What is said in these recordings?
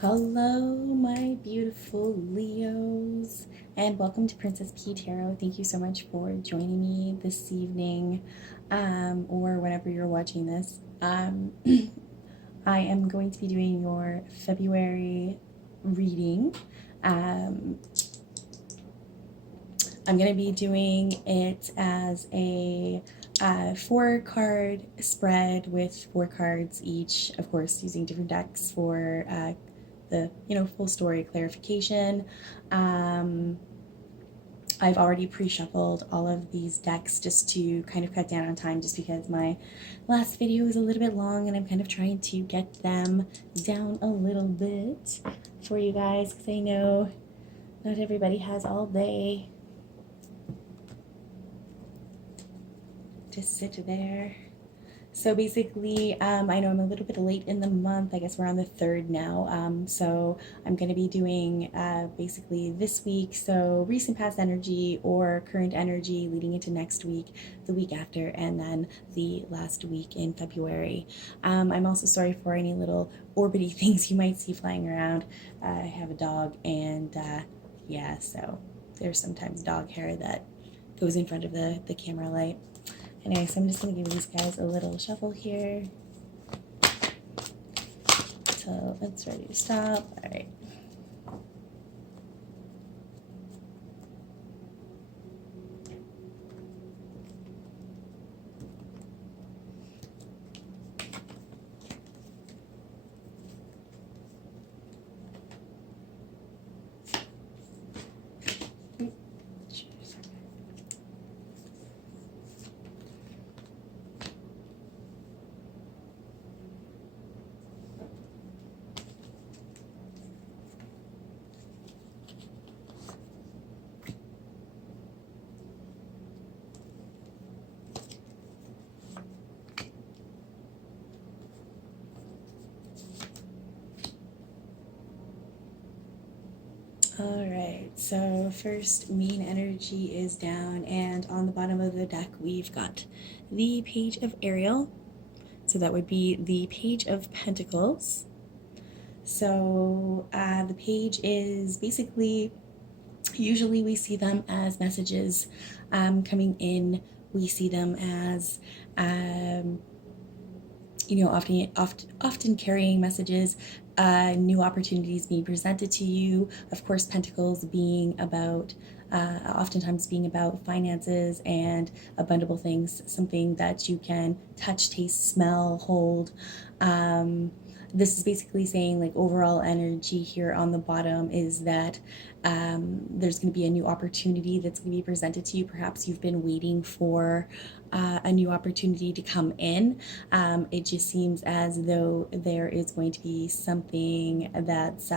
Hello, my beautiful Leos, and welcome to Princess P Tarot. Thank you so much for joining me this evening, or whenever you're watching this. I am going to be doing your February reading. I'm going to be doing it as a 4-card spread with 4 cards each, of course, using different decks for the full story clarification. I've already pre-shuffled all of these decks just to kind of cut down on time, just because my last video was a little bit long and I'm kind of trying to get them down a little bit for you guys, because I know not everybody has all day to sit there. So basically, I know I'm a little bit late in the month. I guess we're on the 3rd now. So I'm going to be doing basically this week, so recent past energy or current energy leading into next week, the week after, and then the last week in February. I'm also sorry for any little orbity things you might see flying around. I have a dog, and yeah, so there's sometimes dog hair that goes in front of the camera light. Anyway, so I'm just going to give these guys a little shuffle here. So it's ready to stop. All right. Alright, so first mean energy is down, and on the bottom of the deck we've got the Page of Ariel. So that would be the Page of Pentacles. So the page is basically, usually we see them as messages coming in. We see them as often carrying messages, new opportunities being presented to you. Of course, Pentacles being about, oftentimes being about finances and abundable things, something that you can touch, taste, smell, hold. This is basically saying, like, overall energy here on the bottom is that there's going to be a new opportunity that's going to be presented to you. Perhaps you've been waiting for a new opportunity to come in. It just seems as though there is going to be something that's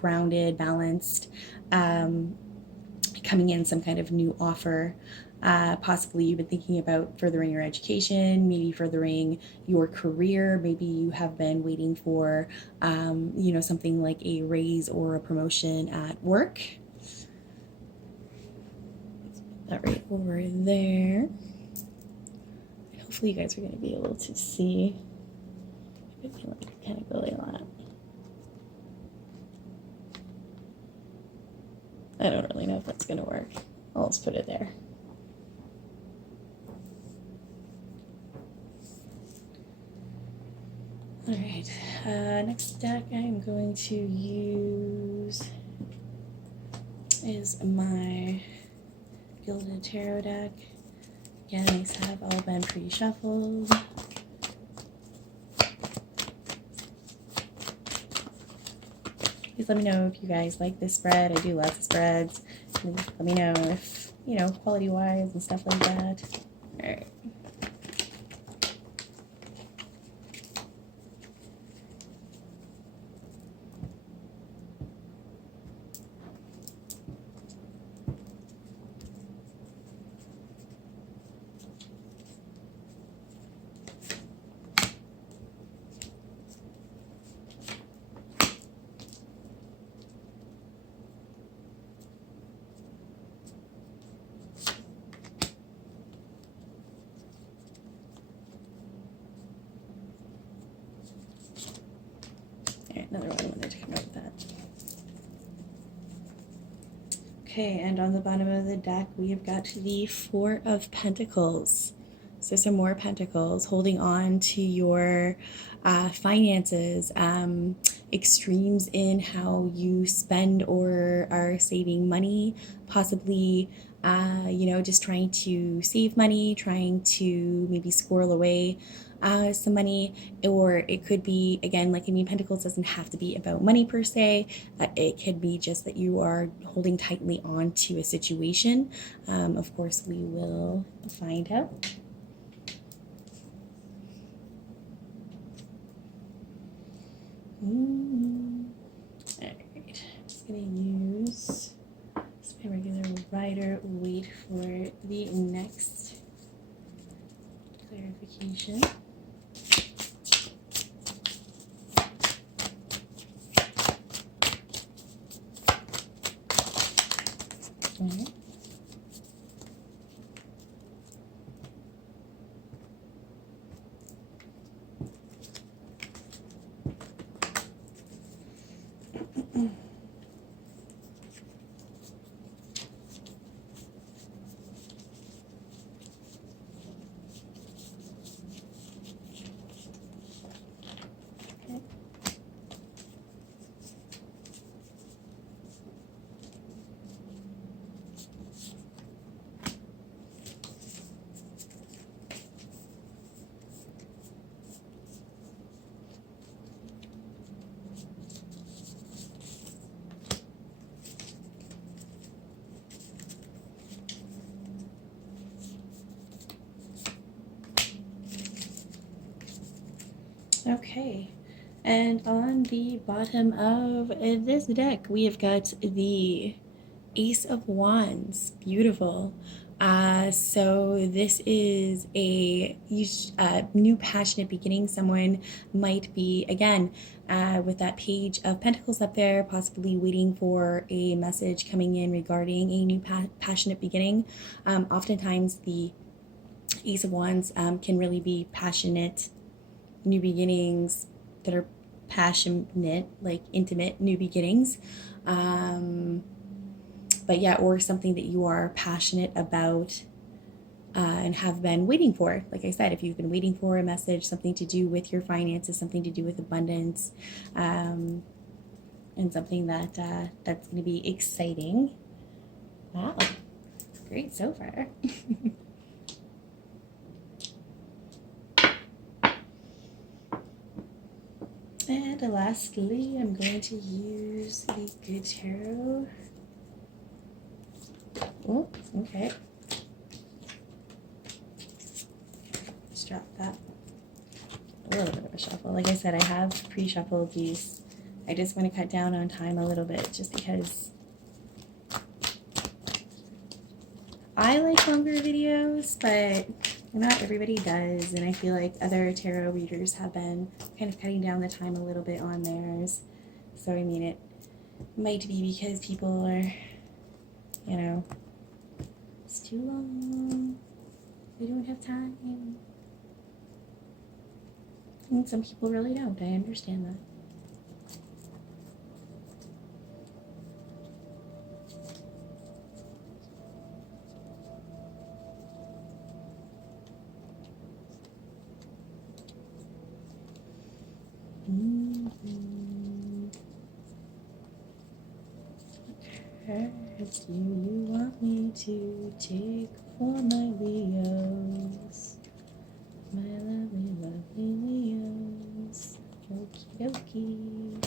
grounded, balanced, coming in, some kind of new offer. Possibly you've been thinking about furthering your education, maybe furthering your career. Maybe you have been waiting for, something like a raise or a promotion at work. Let's put that right over there. Hopefully you guys are going to be able to see. I feel like I kind of go like that. I don't really know if that's going to work. I'll just put it there. All right, next deck I'm going to use is my Gilded Tarot deck. Again, these have all been pre-shuffled. Please let me know if you guys like this spread. I do lots of spreads. Please let me know if, quality-wise and stuff like that. All right. Another one I wanted to come out with that. Okay, and on the bottom of the deck, we have got the Four of Pentacles. So some more pentacles, holding on to your finances, extremes in how you spend or are saving money, possibly, just trying to save money, trying to maybe squirrel away some money, or it could be, again, like, I mean, Pentacles doesn't have to be about money per se. It could be just that you are holding tightly on to a situation. Of course, we will find out. All right, I'm just gonna use my regular rider. Wait for the next clarification. All right. Okay, and on the bottom of this deck, we have got the Ace of Wands. Beautiful. So this is a new passionate beginning. Someone might be, again, with that Page of Pentacles up there, possibly waiting for a message coming in regarding a new passionate beginning. Oftentimes the Ace of Wands can really be passionate new beginnings that are passionate, like intimate new beginnings. But yeah, or something that you are passionate about and have been waiting for. Like I said, if you've been waiting for a message, something to do with your finances, something to do with abundance, and something that that's going to be exciting. Wow, great so far. And lastly, I'm going to use the Good Tarot. Oh, okay. Just drop that. A little bit of a shuffle. Like I said, I have pre-shuffled these. I just want to cut down on time a little bit just because I like longer videos, but not everybody does. And I feel like other tarot readers have been kind of cutting down the time a little bit on theirs. So, I mean, it might be because people are, it's too long. They don't have time. And some people really don't. I understand that. Cards do you want me to take for my Leos? My lovely, lovely Leos. Okie dokie.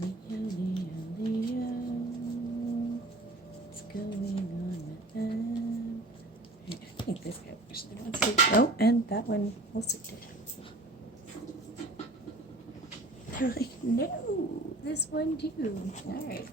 Leo, Leo, Leo. What's going on with them? I think this guy actually wants to. Oh, and that one also did. They're like, no, this one too. All right.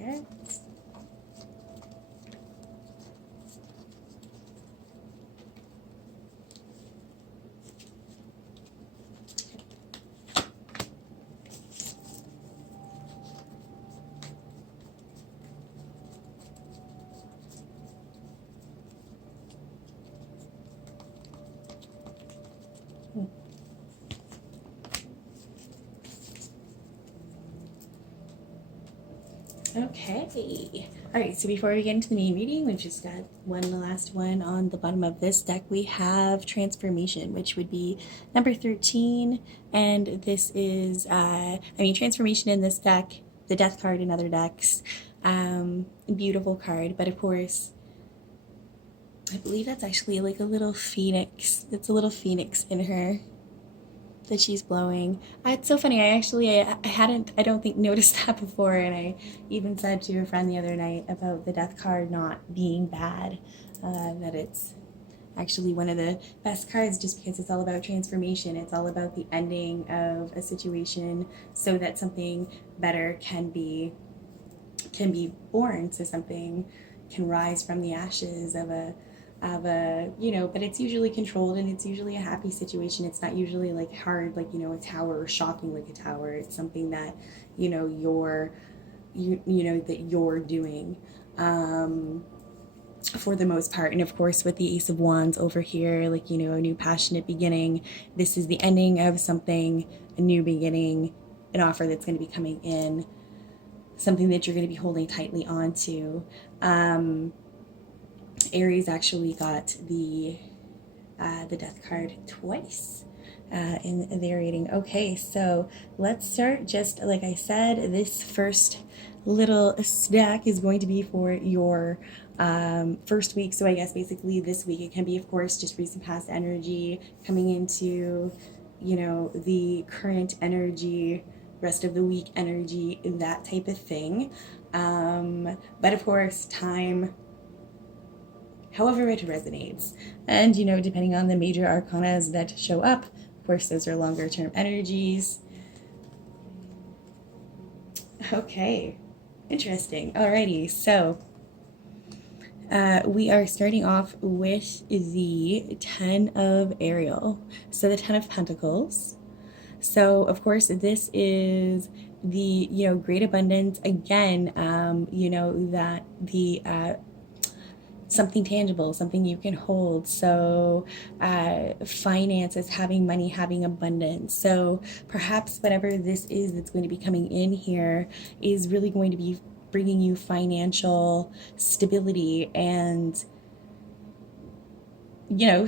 Crickets. Okay. All right, so before we get into the main reading, we've just got the last one on the bottom of this deck. We have Transformation, which would be number 13. And this is, Transformation in this deck, the Death card in other decks. Beautiful card, but of course, I believe that's actually like a little phoenix. It's a little phoenix in her that she's blowing. It's so funny. I don't think noticed that before, and I even said to a friend the other night about the death card not being bad, that it's actually one of the best cards just because it's all about transformation. It's all about the ending of a situation so that something better can be born, so something can rise from the ashes of a but it's usually controlled and it's usually a happy situation. It's not usually like hard, like, a tower, or shocking like a tower. It's something that, you're doing, for the most part. And of course, with the Ace of Wands over here, like, a new passionate beginning. This is the ending of something, a new beginning, an offer that's going to be coming in, something that you're going to be holding tightly onto. Aries actually got the death card twice in their reading. Okay, so let's start. Just like I said, this first little stack is going to be for your first week. So I guess basically this week it can be, of course, just recent past energy coming into, the current energy, rest of the week energy, that type of thing. But of course, time, however it resonates. And, depending on the major arcanas that show up, of course, those are longer term energies. Okay, interesting. Alrighty, so we are starting off with the 10 of Ariel. So the 10 of Pentacles. So, of course, this is the, great abundance. Again, that the something tangible, something you can hold. So finances, having money, having abundance. So perhaps whatever this is that's going to be coming in here is really going to be bringing you financial stability and,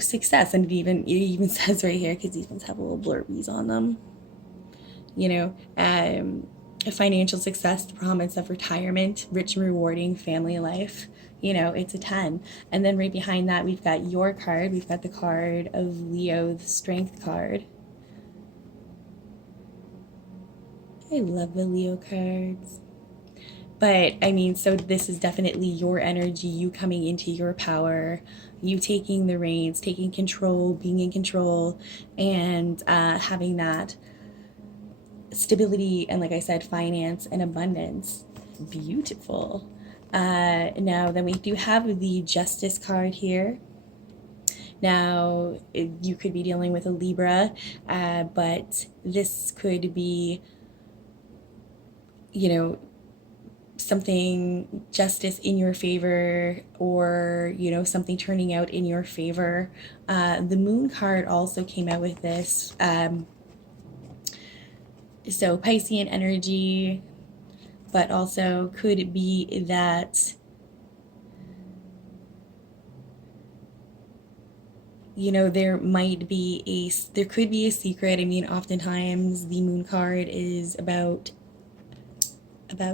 success. And it even says right here, because these ones have little blurbies on them, financial success, the promise of retirement, rich and rewarding family life. It's a 10. And then right behind that, we've got your card. We've got the card of Leo, the Strength card. I love the Leo cards. But, so this is definitely your energy, you coming into your power, you taking the reins, taking control, being in control, and having that stability and, like I said, finance and abundance. Beautiful. Now, then we do have the Justice card here. Now, you could be dealing with a Libra, but this could be, something justice in your favor, or, something turning out in your favor. The Moon card also came out with this. So Piscean energy, but also could be that, there could be a secret. Oftentimes the Moon card is about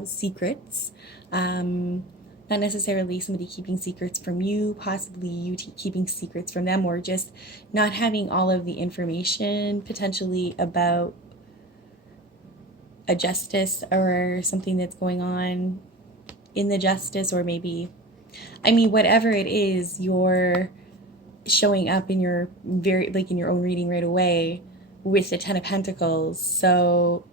secrets. Not necessarily somebody keeping secrets from you, possibly you keeping secrets from them, or just not having all of the information potentially about a justice or something that's going on in the justice, or maybe, whatever it is, you're showing up in your in your own reading right away with the 10 of Pentacles. So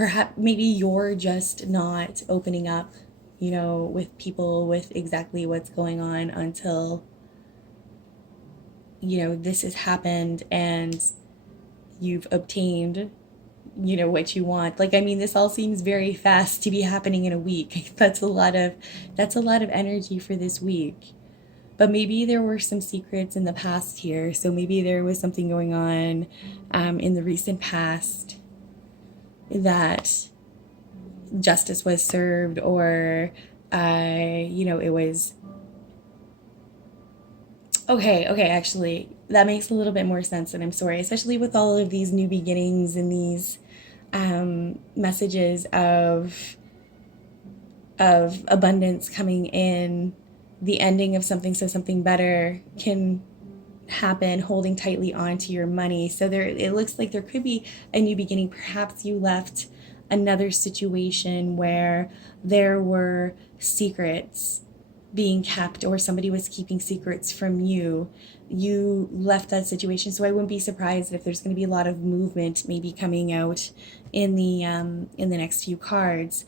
perhaps maybe you're just not opening up, with people with exactly what's going on until, this has happened and you've obtained, what you want. Like, I mean, this all seems very fast to be happening in a week. That's a lot of energy for this week. But maybe there were some secrets in the past here. So maybe there was something going on in the recent past that justice was served, or it was okay, actually that makes a little bit more sense, and I'm sorry, especially with all of these new beginnings and these messages of abundance coming in. The ending of something so something better can happen, holding tightly onto your money. So there, it looks like there could be a new beginning. Perhaps you left another situation where there were secrets being kept, or somebody was keeping secrets from you. You left that situation, so I wouldn't be surprised if there's going to be a lot of movement maybe coming out in the next few cards.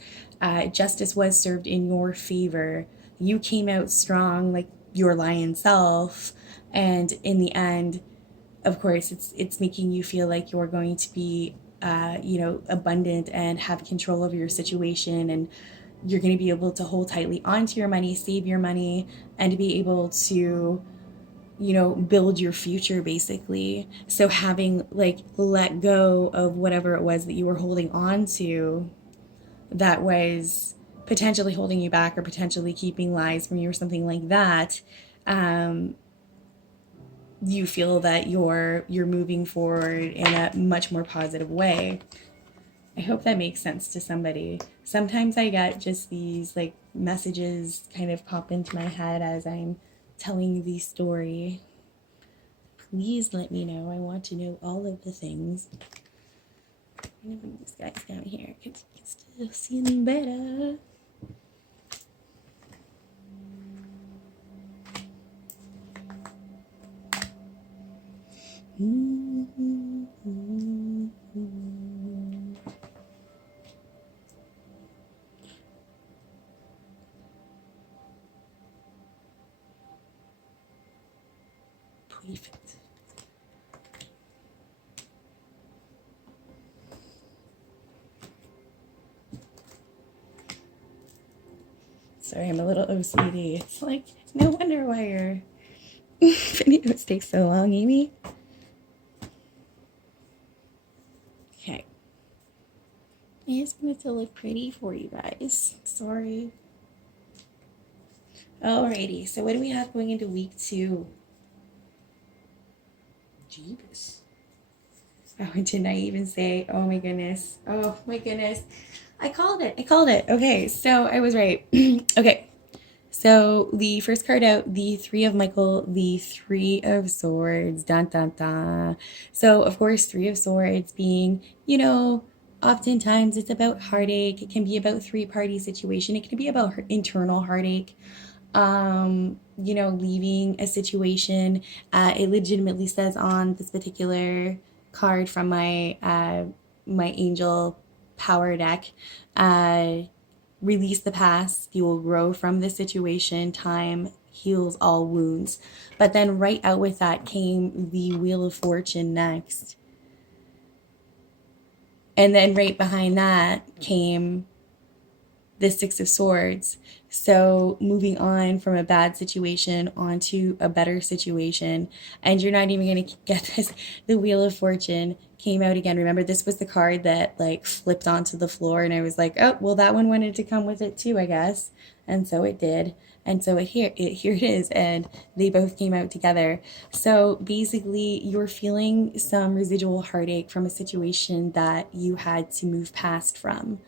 Justice was served in your favor. You came out strong, like your lion self, and in the end, of course, it's making you feel like you're going to be abundant and have control over your situation, and you're going to be able to hold tightly onto your money, save your money, and to be able to, build your future basically. So having like let go of whatever it was that you were holding on to that was potentially holding you back or potentially keeping lies from you or something like that, um, you feel that you're moving forward in a much more positive way. I hope that makes sense to somebody. Sometimes I get just these like messages kind of pop into my head as I'm telling the story. Please let me know. I want to know all of the things. I'm gonna move this guy down here because you can still see me better. Perfect. Sorry, I'm a little OCD. It's like, no wonder why your videos take so long, Amy. Okay. I just want it to look pretty for you guys. Sorry. Alrighty, so what do we have going into week 2? Jeebus. Oh, didn't I even say, oh my goodness. Oh my goodness. I called it. Okay, so I was right. Okay, so the first card out, the Three of Michael, the Three of Swords. Dun dun dun. So, of course, Three of Swords being, oftentimes it's about heartache. It can be about three-party situation. It can be about internal heartache. Leaving a situation. It legitimately says on this particular card from my angel power deck, release the past. You will grow from the situation. Time heals all wounds. But then right out with that came the Wheel of Fortune next. And then right behind that came the Six of Swords. So moving on from a bad situation onto a better situation. And you're not even going to get this. The Wheel of Fortune came out again. Remember, this was the card that like flipped onto the floor, and I was like, oh, well, that one wanted to come with it too, I guess. And so it did. And so here it is. And they both came out together. So basically, you're feeling some residual heartache from a situation that you had to move past from.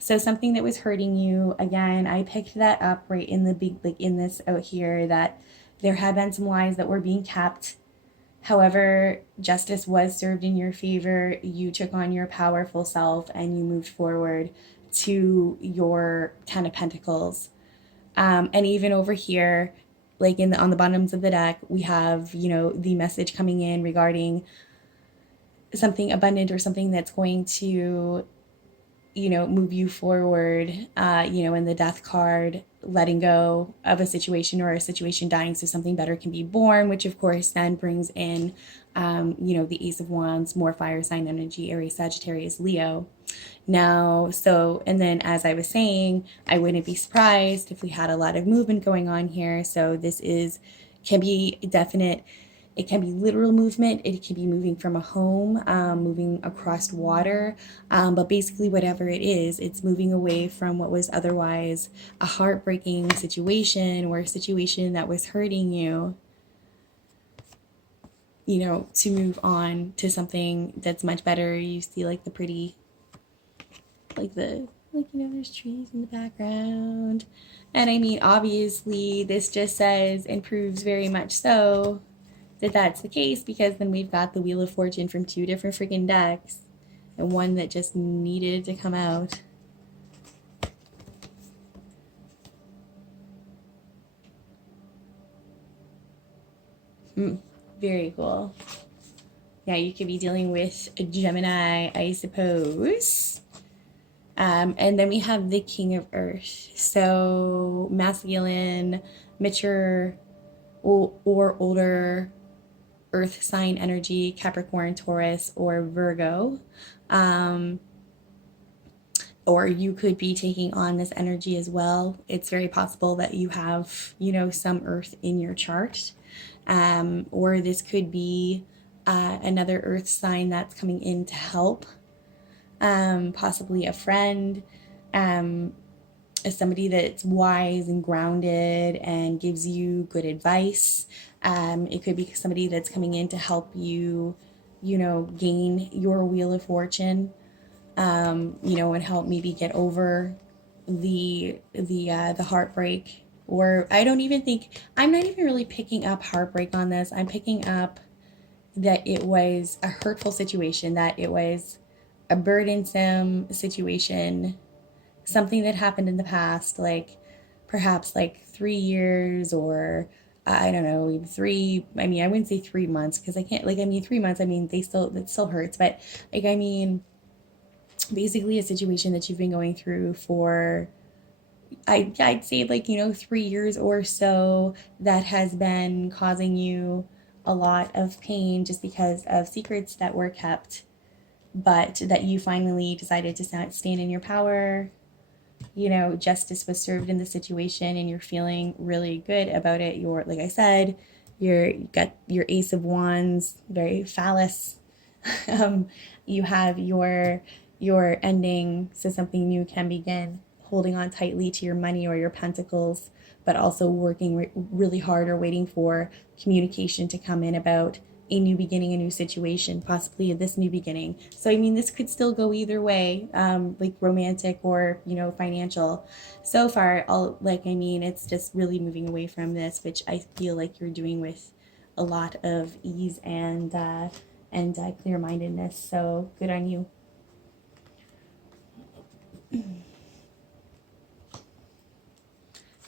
So something that was hurting you, again, I picked that up right in the big, like in this out here, that there had been some lies that were being kept. However, justice was served in your favor. You took on your powerful self and you moved forward to your Ten of Pentacles. And even over here, like on the bottoms of the deck, we have, the message coming in regarding something abundant or something that's going to move you forward, in the death card, letting go of a situation or a situation dying so something better can be born, which of course then brings in, the Ace of Wands, more fire sign energy, Aries, Sagittarius, Leo. Now, so, and then as I was saying, I wouldn't be surprised if we had a lot of movement going on here. So can be definite. It can be literal movement. It can be moving from a home, moving across water. But basically, whatever it is, it's moving away from what was otherwise a heartbreaking situation or a situation that was hurting you, to move on to something that's much better. You see, like the pretty, there's trees in the background. And I mean, obviously, this just says and proves very much so that that's the case, because then we've got the Wheel of Fortune from two different freaking decks and one that just needed to come out. Very cool. Yeah, you could be dealing with a Gemini, I suppose. And then we have the King of Earth. So masculine, mature, or older earth sign energy, Capricorn, Taurus, or Virgo. Or you could be taking on this energy as well. It's very possible that you have, some earth in your chart. Or this could be another earth sign that's coming in to help. Possibly a friend, somebody that's wise and grounded and gives you good advice. It could be somebody that's coming in to help you, gain your Wheel of Fortune, and help maybe get over the heartbreak. Or I'm not even really picking up heartbreak on this. I'm picking up that it was a hurtful situation, that it was a burdensome situation, something that happened in the past, like perhaps like 3 years, or I don't know, I wouldn't say 3 months, because I can't, 3 months, it still hurts, but basically a situation that you've been going through for, I'd say 3 years or so, that has been causing you a lot of pain just because of secrets that were kept, but that you finally decided to stand in your power. Justice was served in the situation and you're feeling really good about it. Like I said, you got your Ace of Wands, very phallus. You have your ending, so something new can begin, holding on tightly to your money or your pentacles, but also working really hard or waiting for communication to come in about a new beginning, a new situation, possibly this new beginning. So, this could still go either way, like romantic or, financial. So far, it's just really moving away from this, which I feel like you're doing with a lot of ease and clear-mindedness. So good on you.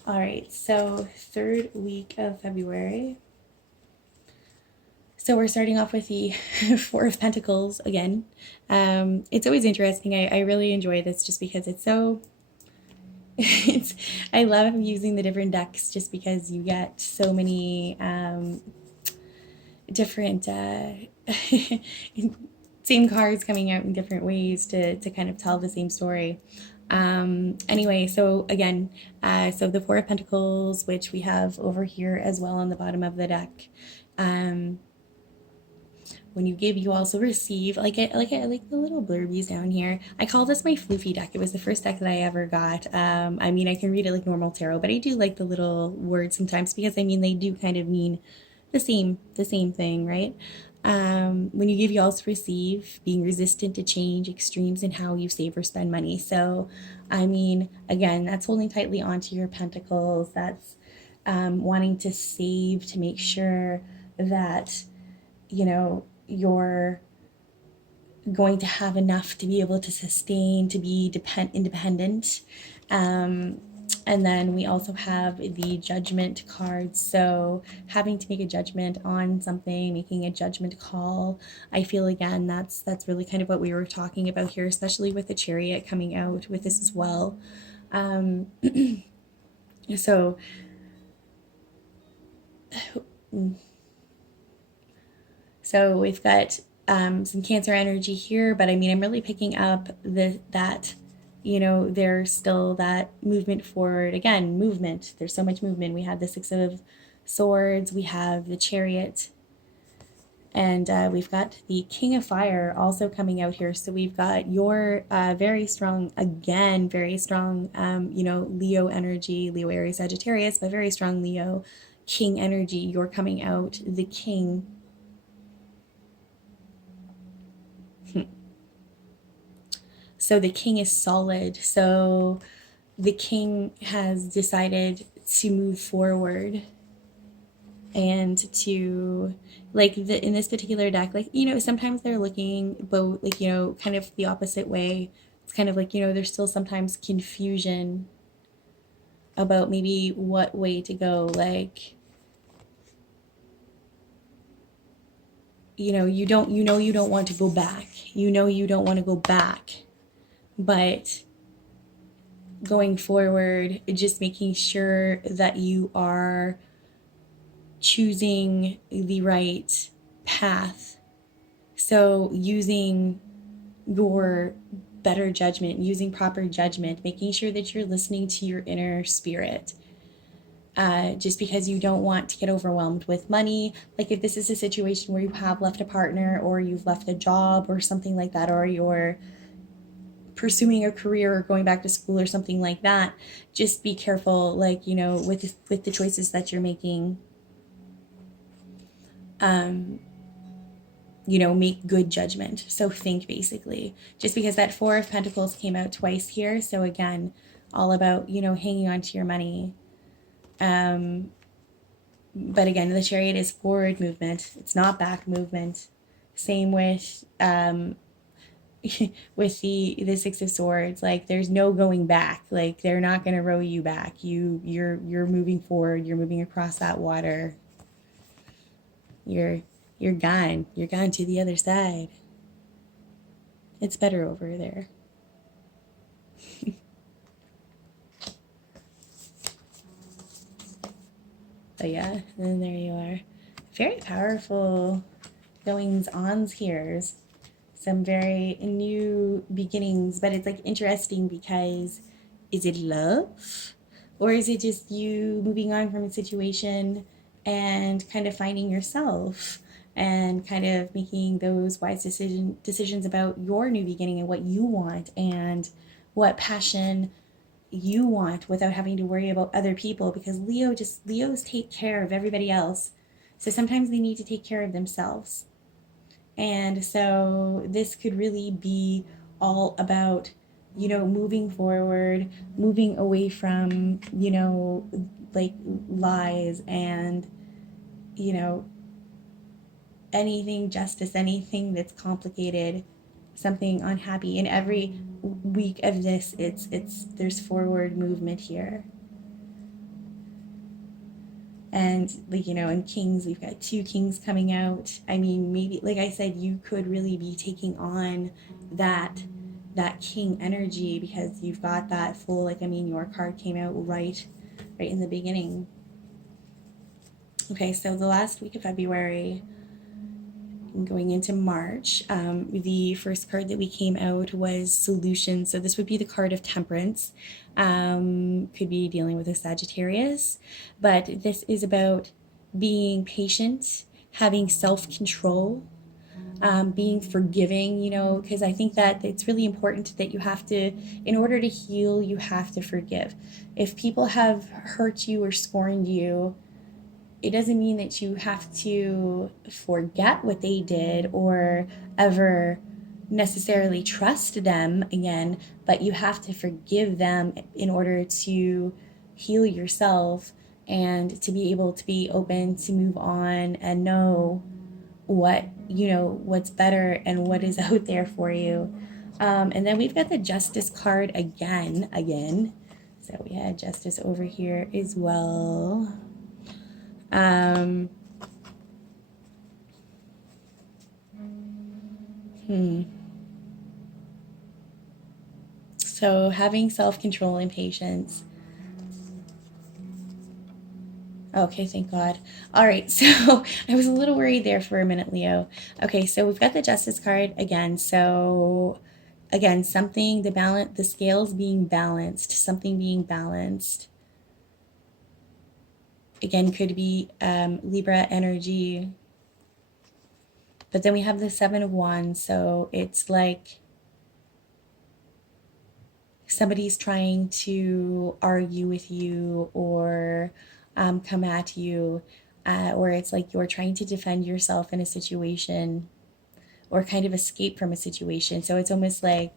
All right, so third week of February. So we're starting off with the Four of Pentacles again. It's always interesting. I really enjoy this just because it's so... I love using the different decks just because you get so many different same cards coming out in different ways to kind of tell the same story. Anyway, so again, so the Four of Pentacles, which we have over here as well on the bottom of the deck. When you give, you also receive. I like the little blurbies down here. I call this my floofy deck. It was the first deck that I ever got. I can read it like normal tarot, but I do like the little words sometimes because they do kind of mean the same thing, right? When you give, you also receive, being resistant to change, extremes in how you save or spend money. So, again, that's holding tightly onto your pentacles. That's wanting to save to make sure that, you're going to have enough to be able to sustain, to be independent. And then we also have the judgment card. So having to make a judgment on something, making a judgment call. I feel again that's really kind of what we were talking about here, especially with the chariot coming out with this as well. Um, so so we've got some Cancer energy here, but I mean I'm really picking up that there's still that movement forward. Again, movement. There's so much movement. We have the Six of Swords, we have the Chariot, and we've got the King of Fire also coming out here. So we've got your very strong, again, very strong, Leo energy, Leo, Aries, Sagittarius, but very strong Leo King energy. You're coming out the King. So the King is solid. So the King has decided to move forward and to in this particular deck, sometimes they're looking both kind of the opposite way. It's kind of there's still sometimes confusion about maybe what way to go. You don't want to go back. You don't want to go back. But going forward, just making sure that you are choosing the right path. So using your better judgment, using proper judgment, making sure that you're listening to your inner spirit. Just because you don't want to get overwhelmed with money. Like if this is a situation where you have left a partner or you've left a job or something like that, or you're pursuing a career or going back to school or something like that, just be careful, with the choices that you're making. Make good judgment. So think, basically, just because that Four of Pentacles came out twice here. So again, all about, hanging on to your money. But again, the Chariot is forward movement. It's not back movement. Same with, with the Six of Swords. Like there's no going back. Like they're not going to row you back. You're moving forward. You're moving across that water. You're gone. You're gone to the other side. It's better over there. But yeah, and there you are. Very powerful goings ons here. Some very new beginnings, but it's interesting because is it love? Or is it just you moving on from a situation and kind of finding yourself and kind of making those wise decisions about your new beginning and what you want and what passion you want without having to worry about other people, because Leos take care of everybody else. So sometimes they need to take care of themselves. And so this could really be all about, moving forward, moving away from, lies and, anything justice, anything that's complicated, something unhappy. In every week of this, there's forward movement here. And in Kings, we've got two Kings coming out. I mean, maybe, like I said, you could really be taking on that King energy because you've got that full, your card came out right in the beginning. Okay, so the last week of February, going into March, the first card that we came out was Solution. So this would be the card of Temperance. Could be dealing with a Sagittarius, but this is about being patient, having self-control, being forgiving, because I think that it's really important that you have to, in order to heal, you have to forgive. If people have hurt you or scorned you, it doesn't mean that you have to forget what they did or ever necessarily trust them again, but you have to forgive them in order to heal yourself and to be able to be open to move on and know what's better and what is out there for you. And then we've got the Justice card again. So we had justice over here as well. Um, So having self-control and patience. Okay, thank God. All right, so I was a little worried there for a minute, Leo. Okay, so we've got the Justice card again. So again, something, the scales being balanced, something being balanced. Again, could be Libra energy. But then we have the Seven of Wands, so it's like somebody's trying to argue with you or come at you, or it's like you're trying to defend yourself in a situation or kind of escape from a situation. So it's almost like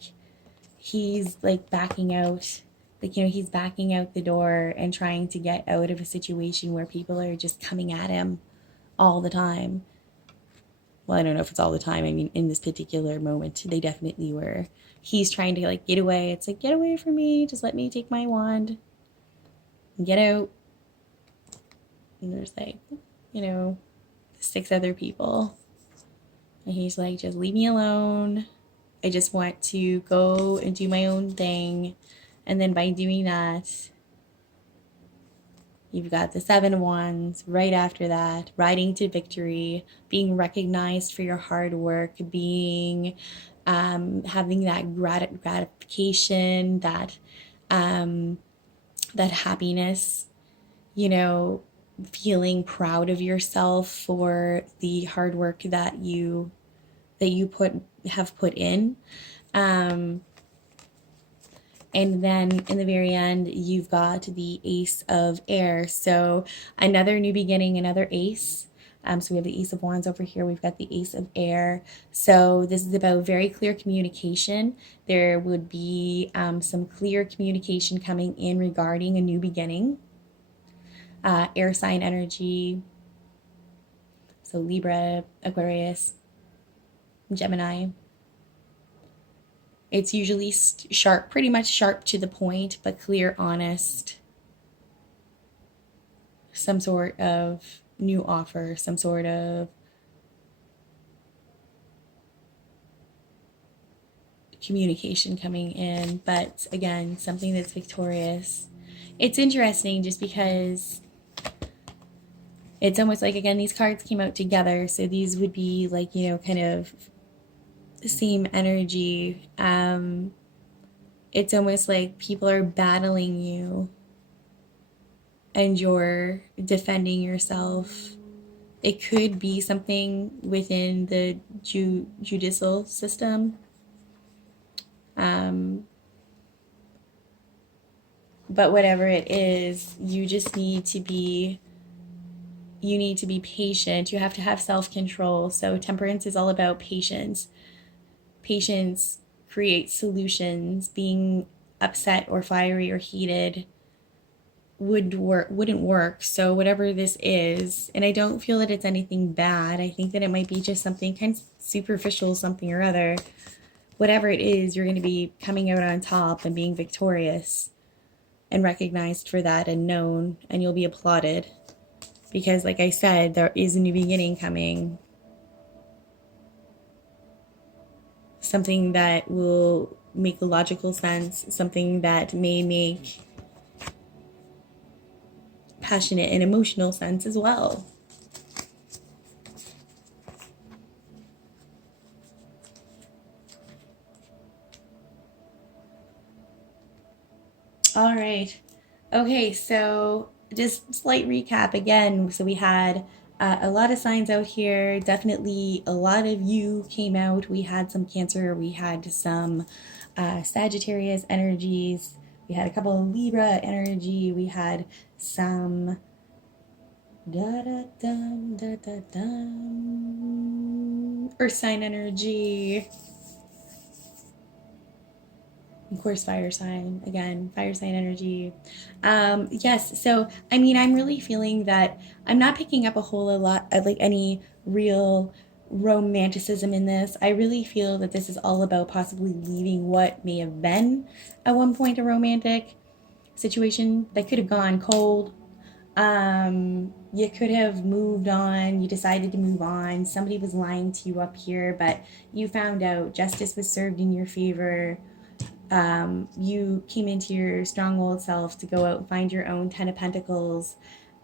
he's like backing out, like, he's backing out the door and trying to get out of a situation where people are just coming at him all the time. Well, I don't know if it's all the time. I mean, in this particular moment, they definitely were. He's trying to like get away. It's like, get away from me. Just let me take my wand and get out. And there's like, 6 other people. And he's like, just leave me alone. I just want to go and do my own thing. And then by doing that, you've got the Seven of Wands right after that, riding to victory, being recognized for your hard work, being having that gratification, that happiness, feeling proud of yourself for the hard work that you have put in. And then in the very end, you've got the Ace of Air. So another new beginning, another ace. So we have the Ace of Wands over here. We've got the Ace of Air. So this is about very clear communication. There would be some clear communication coming in regarding a new beginning. Air sign energy. So Libra, Aquarius, Gemini. It's usually sharp, pretty much sharp to the point, but clear, honest. Some sort of new offer, some sort of communication coming in, but again, something that's victorious. It's interesting just because it's almost like, again, these cards came out together, so these would be like, kind of same energy. It's almost like people are battling you and you're defending yourself. It could be something within the judicial system. But whatever it is, you just need to be patient. You have to have self-control. So temperance is all about patience. Patience creates solutions. Being upset or fiery or heated wouldn't work. So whatever this is, and I don't feel that it's anything bad. I think that it might be just something kind of superficial, something or other. Whatever it is, you're going to be coming out on top and being victorious and recognized for that and known, and you'll be applauded. Because like I said, there is a new beginning coming. Something that will make logical sense, something that may make passionate and emotional sense as well. All right. Okay, so just slight recap again. So we had a lot of signs out here. Definitely a lot of you came out. We had some Cancer. We had some Sagittarius energies. We had a couple of Libra energy. We had some Earth sign energy. Of course, fire sign, again, fire sign energy. Yes, so I mean, I'm really feeling that I'm not picking up a whole lot of like any real romanticism in this. I really feel that this is all about possibly leaving what may have been at one point a romantic situation that could have gone cold. You could have moved on, you decided to move on, somebody was lying to you up here, but you found out justice was served in your favor. You came into your strong old self to go out and find your own 10 of pentacles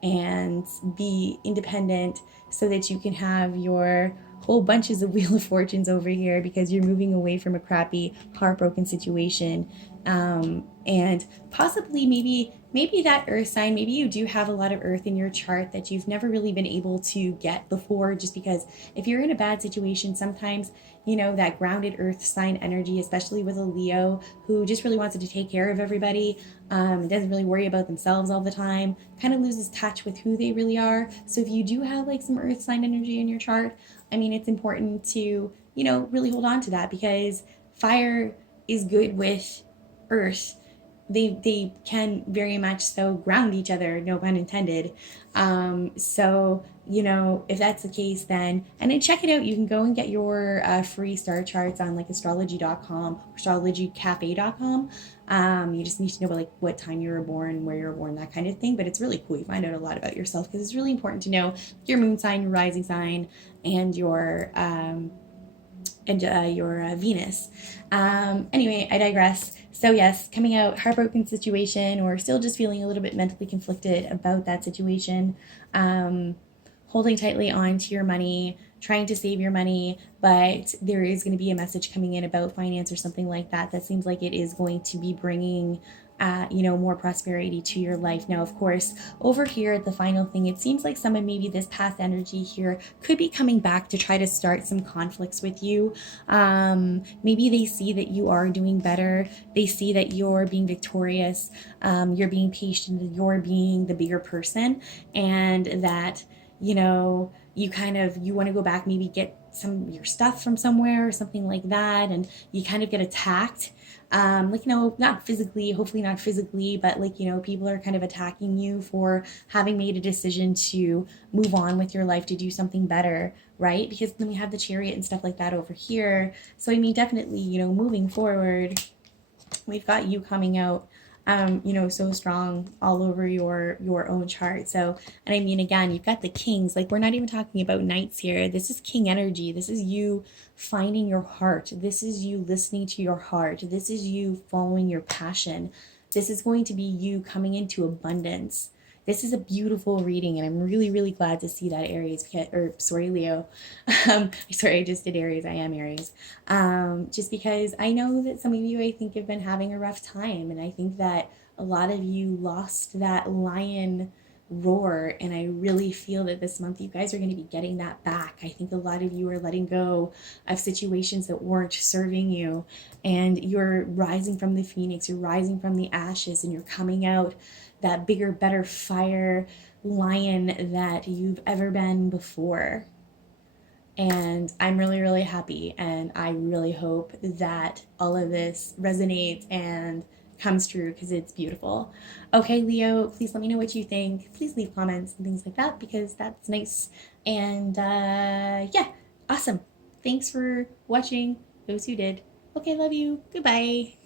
and be independent so that you can have your whole bunches of wheel of fortunes over here because you're moving away from a crappy heartbroken situation. And possibly maybe that earth sign, maybe you do have a lot of earth in your chart that you've never really been able to get before, just because if you're in a bad situation, sometimes that grounded earth sign energy, especially with a Leo who just really wants to take care of everybody, doesn't really worry about themselves all the time, kind of loses touch with who they really are. So if you do have like some earth sign energy in your chart, I mean, it's important to really hold on to that, because fire is good with earth. They can very much so ground each other, no pun intended. So if that's the case, then check it out. You can go and get your free star charts on like astrology.com or astrologycafe.com. You just need to know about like what time you were born, where you were born, that kind of thing. But it's really cool. You find out a lot about yourself because it's really important to know your moon sign, your rising sign, and your Venus. Anyway, I digress. So yes, coming out heartbroken situation, or still just feeling a little bit mentally conflicted about that situation. Holding tightly on to your money, trying to save your money, but there is going to be a message coming in about finance or something like that that seems like it is going to be bringing more prosperity to your life. Now, of course, over here at the final thing, it seems like some of maybe this past energy here could be coming back to try to start some conflicts with you. Maybe they see that you are doing better. They see that you're being victorious. You're being patient. You're being the bigger person, and that you want to go back, maybe get some of your stuff from somewhere or something like that, and you kind of get attacked. Not physically, hopefully not physically, but people are kind of attacking you for having made a decision to move on with your life, to do something better, right? Because then we have the Chariot and stuff like that over here. So I mean, definitely, moving forward, we've got you coming out so strong all over your own chart. So, and I mean, again, you've got the kings. Like, we're not even talking about knights here. This is king energy. This is you finding your heart. This is you listening to your heart. This is you following your passion. This is going to be you coming into abundance. This is a beautiful reading, and I'm really, really glad to see that, Aries, or sorry, Leo. Sorry, I just did Aries. I am Aries. Just because I know that some of you, I think, have been having a rough time, and I think that a lot of you lost that lion roar, and I really feel that this month you guys are going to be getting that back. I think a lot of you are letting go of situations that weren't serving you, and you're rising from the phoenix, you're rising from the ashes, and you're coming out that bigger, better fire lion that you've ever been before. And I'm really, really happy, and I really hope that all of this resonates and comes true, because it's beautiful. Okay, Leo, please let me know what you think. Please leave comments and things like that, because that's nice. And yeah, awesome. Thanks for watching, those who did. Okay, love you. Goodbye.